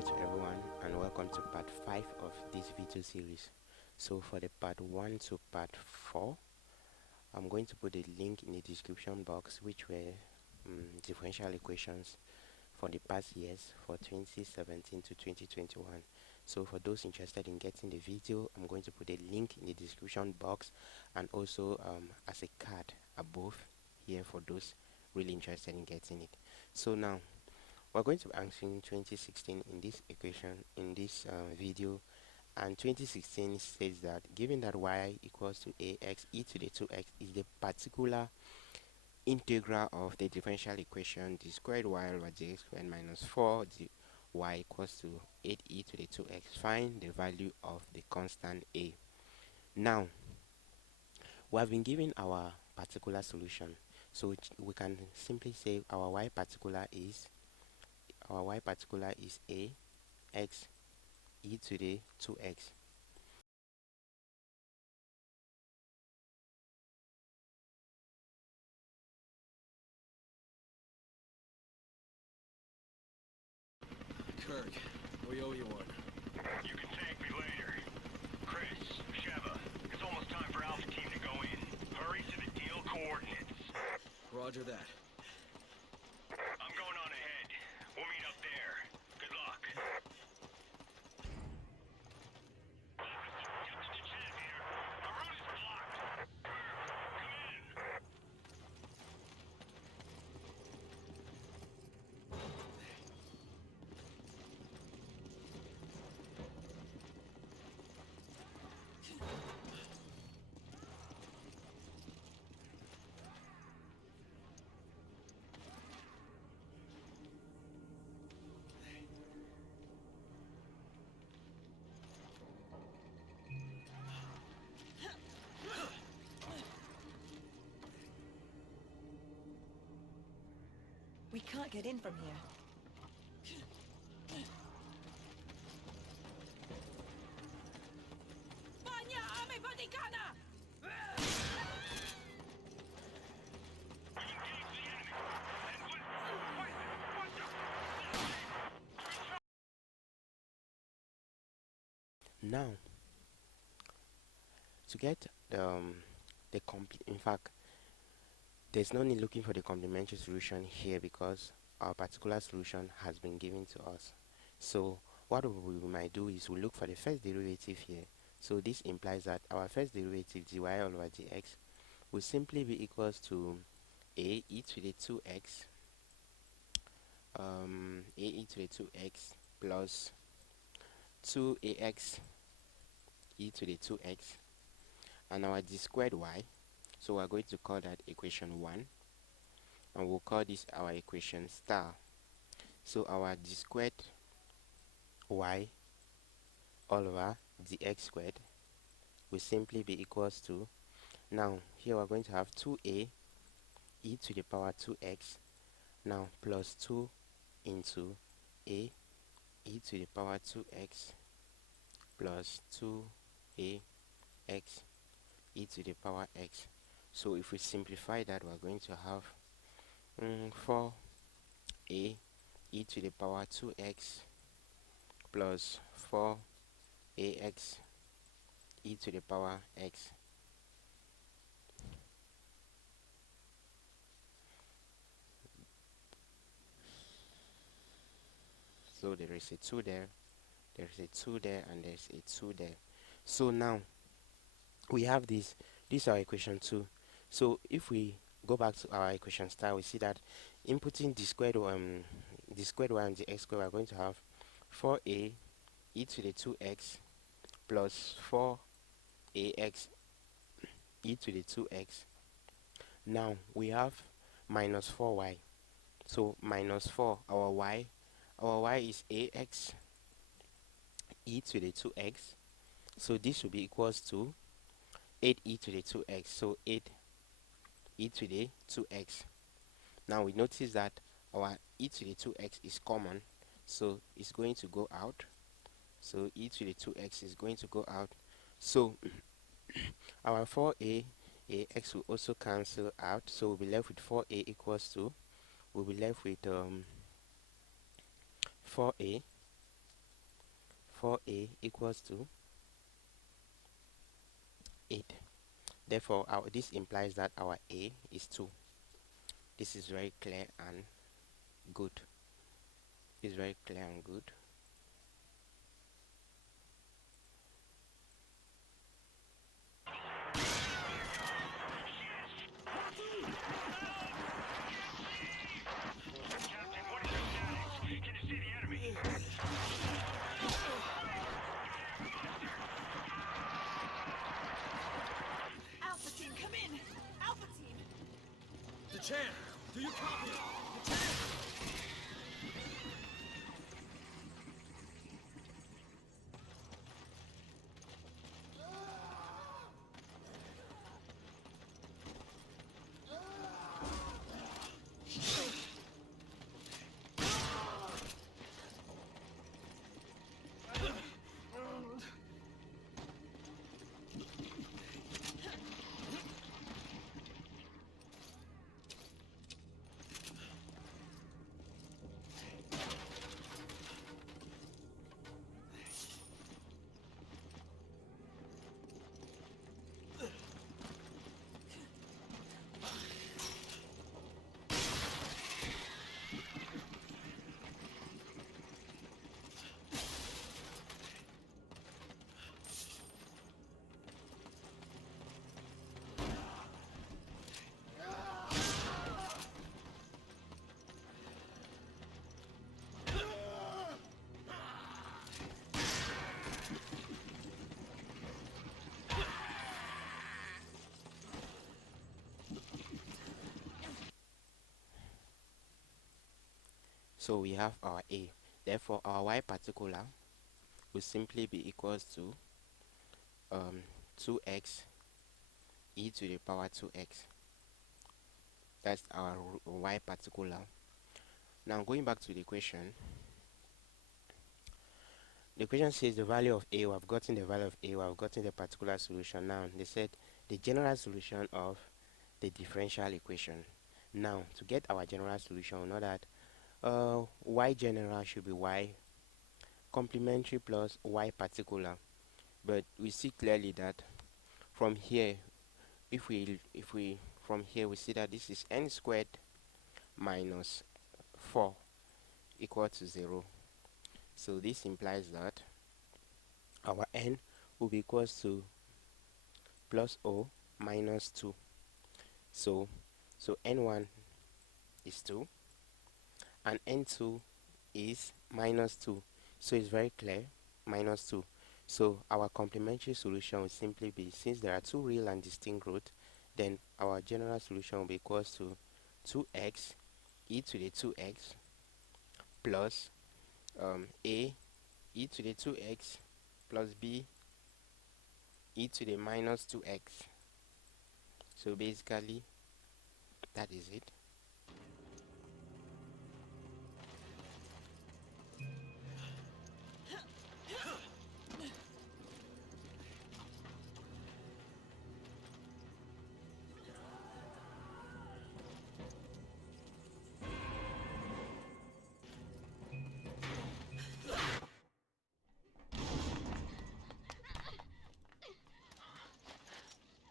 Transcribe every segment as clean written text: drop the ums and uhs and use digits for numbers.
Hello to everyone and welcome to part 5 of this video series. So for the part 1 to part 4, I'm going to put a link in the description box which were differential equations for the past years for 2017 to 2021. So for those interested in getting the video, I'm going to put a link in the description box and also as a card above here for those really interested in getting it. So now we're going to be answering 2016 in this equation in this video, and 2016 says that given that y equals to ax e to the 2x is the particular integral of the differential equation d squared y over dx squared minus 4 y equals to 8e to the 2x, find the value of the constant a. Now we have been given our particular solution, so we can simply say our y particular is a x e to the 2x. Kirk, we owe you one. You can thank me later. Chris, Sheva, it's almost time for Alpha Team to go in. Hurry to the deal coordinates. Roger that. I'm going on ahead. We'll meet up there. Good luck. Captain DeChamp here. Our route is blocked. Come in. We can't get in from here. Now to get the complete, in fact there's no need looking for the complementary solution here because our particular solution has been given to us. So what we might do is we look for the first derivative here. So this implies that our first derivative dy all over dx will simply be equals to a e to the 2x a e to the 2x plus 2ax e to the 2x, and our d squared y, so we're going to call that equation 1, and we'll call this our equation star. So our d squared y all over dx squared will simply be equals to, now here we're going to have 2a e to the power 2x now plus 2 into a e to the power 2x plus 2a x e to the power x. So if we simplify that, we're going to have 4a e to the power 2x plus 4ax e to the power x. So there is a 2 there, there's a 2 there, and there's a 2 there. So now we have this is our equation 2. So if we go back to our equation star, we see that inputting the squared y and the x squared, we're going to have 4a e to the 2x plus 4ax e to the 2x. Now we have minus 4y, so minus 4, our y is ax e to the 2x, so this should be equals to 8e to the 2x, so 8e to the 2x. Now we notice that our e to the 2x is common, so it's going to go out, so e to the 2x is going to go out, so our 4a ax will also cancel out, so we'll be left with 4a equals to, we'll be left with 4a 4a equals to 8. Therefore, this implies that our a is 2. This is very clear and good. It's very clear and good. Captain, what is your status? Can you see the enemy? Alpha team, come in! Alpha team! Dechan, do you copy? Dechan! So we have our a. Therefore, our y particular will simply be equals to 2x e to the power 2x. That's our y particular. Now going back to the question. The question says the value of a. We have gotten the value of a. We have gotten the particular solution. Now they said the general solution of the differential equation. Now to get our general solution, we know that y general should be y complementary plus y particular. But we see clearly that from here, if we from here we see that this is n squared minus 4 equal to 0. So this implies that our n will be equals to plus o minus 2. So n1 is 2 and n2 is minus 2. So it's very clear, minus 2. So our complementary solution will simply be, since there are two real and distinct roots, then our general solution will be equals to 2x e to the 2x plus a e to the 2x plus b e to the minus 2x. So basically, that is it.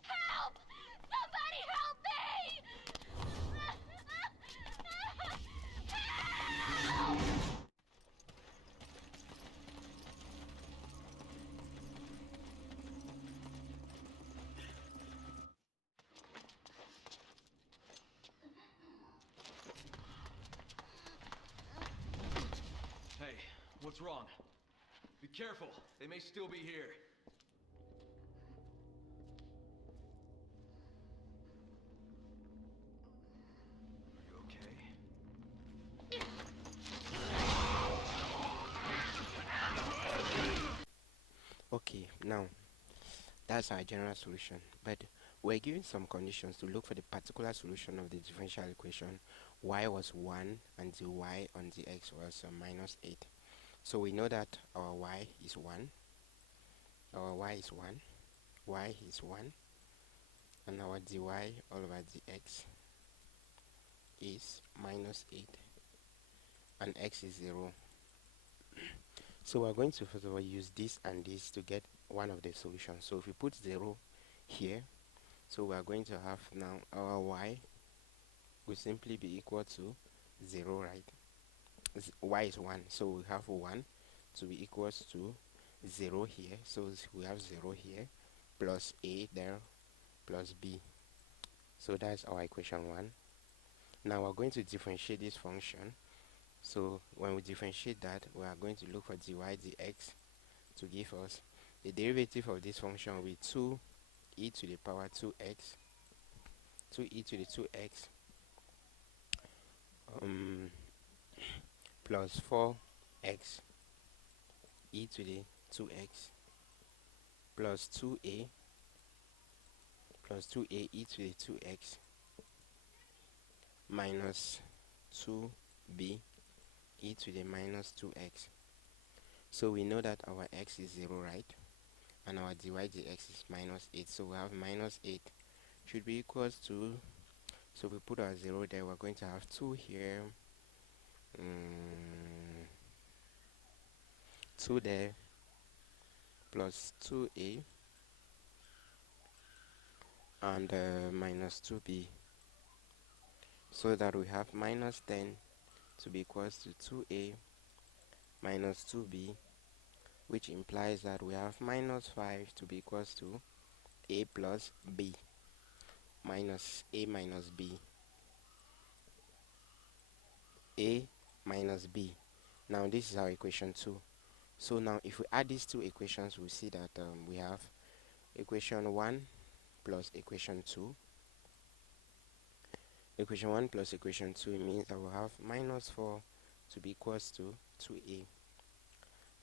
Help! Somebody help me! Help! Hey, what's wrong? Be careful. They may still be here. Are you okay? Okay, now that's our general solution, but we're given some conditions to look for the particular solution of the differential equation. Y was 1 and the y on the x was minus 8. So we know that our y is 1, our y is 1, y is 1, and our dy all over dx is minus 8, and x is 0. So we're going to first of all use this and this to get one of the solutions. So if we put 0 here, so we are going to have now our y will simply be equal to 0, right? Y is 1, so we have 1 to be equals to 0 here, so we have 0 here plus a there plus b. So that's our equation 1. Now we're going to differentiate this function. So when we differentiate that, we are going to look for dy dx to give us the derivative of this function will be 2e to the power 2x, 2e to the 2x plus 4x e to the 2x plus 2a e to the 2x minus 2b e to the minus 2x. So we know that our x is 0, right? And our dy dx is minus 8. So we have minus 8 should be equals to, so we put our 0 there, we're going to have 2 here, 2 there, plus 2a and minus 2b, so that we have minus 10 to be equals to 2a minus 2b, which implies that we have minus 5 to be equals to a plus b minus a minus b, a minus b. Now this is our equation 2. So now if we add these two equations, we see that we have equation 1 plus equation 2. Equation 1 plus equation 2 means that we'll have minus 4 to be equals to 2a.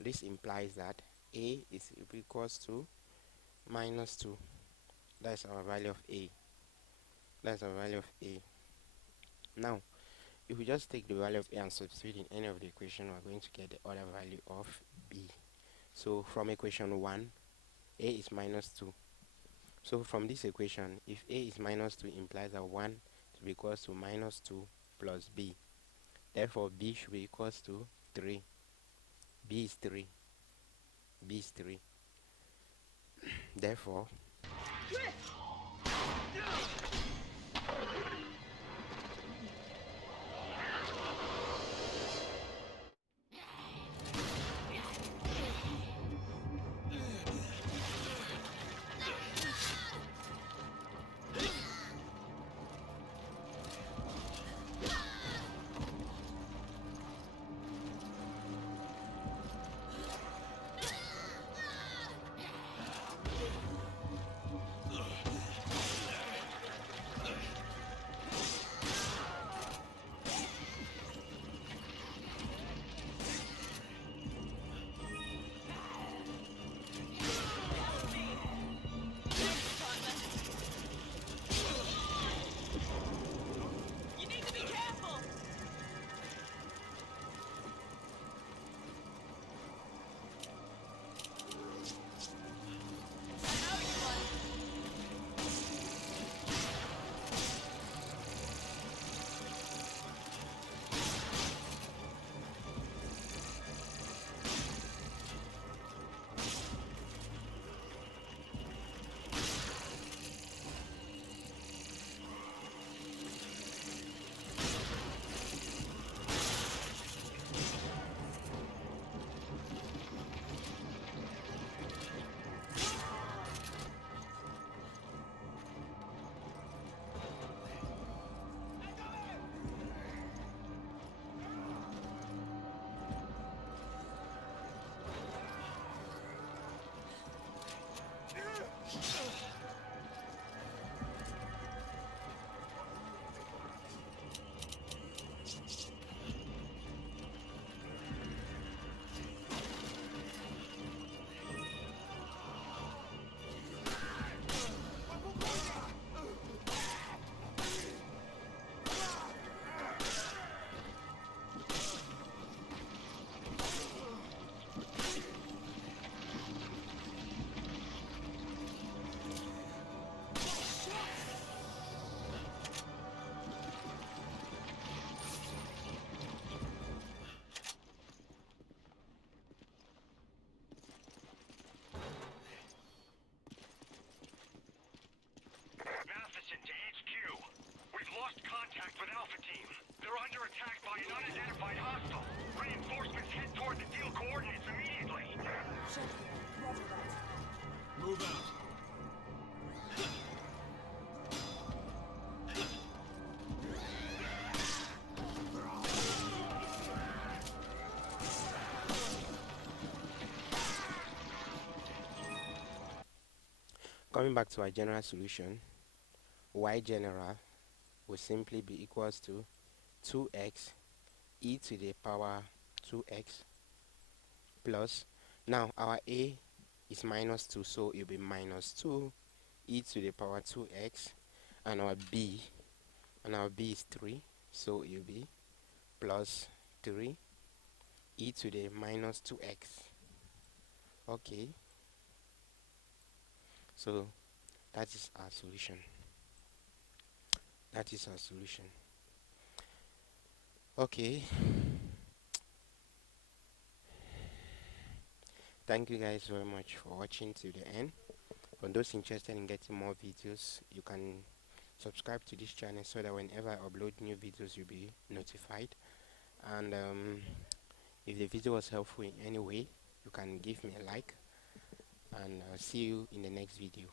This implies that a is equals to minus 2. That's our value of a. That's our value of a. Now, if we just take the value of a and substitute in any of the equation, we're going to get the other value of b. So from equation 1, a is minus 2. So from this equation, if a is minus 2 implies that 1 to be equals to minus 2 plus b. Therefore, b should be equals to 3. b is 3. b is 3. Therefore, Check. Roger that. Move out. Coming back to our general solution, y general will simply be equals to 2x e to the power 2x plus, now our a is minus 2, so it will be minus 2 e to the power 2x, and our b is 3, so it will be plus 3 e to the minus 2x. Okay, so that is our solution. Okay, thank you guys very much for watching to the end. For those interested in getting more videos, you can subscribe to this channel so that whenever I upload new videos you'll be notified. And if the video was helpful in any way, you can give me a like, and I'll see you in the next video.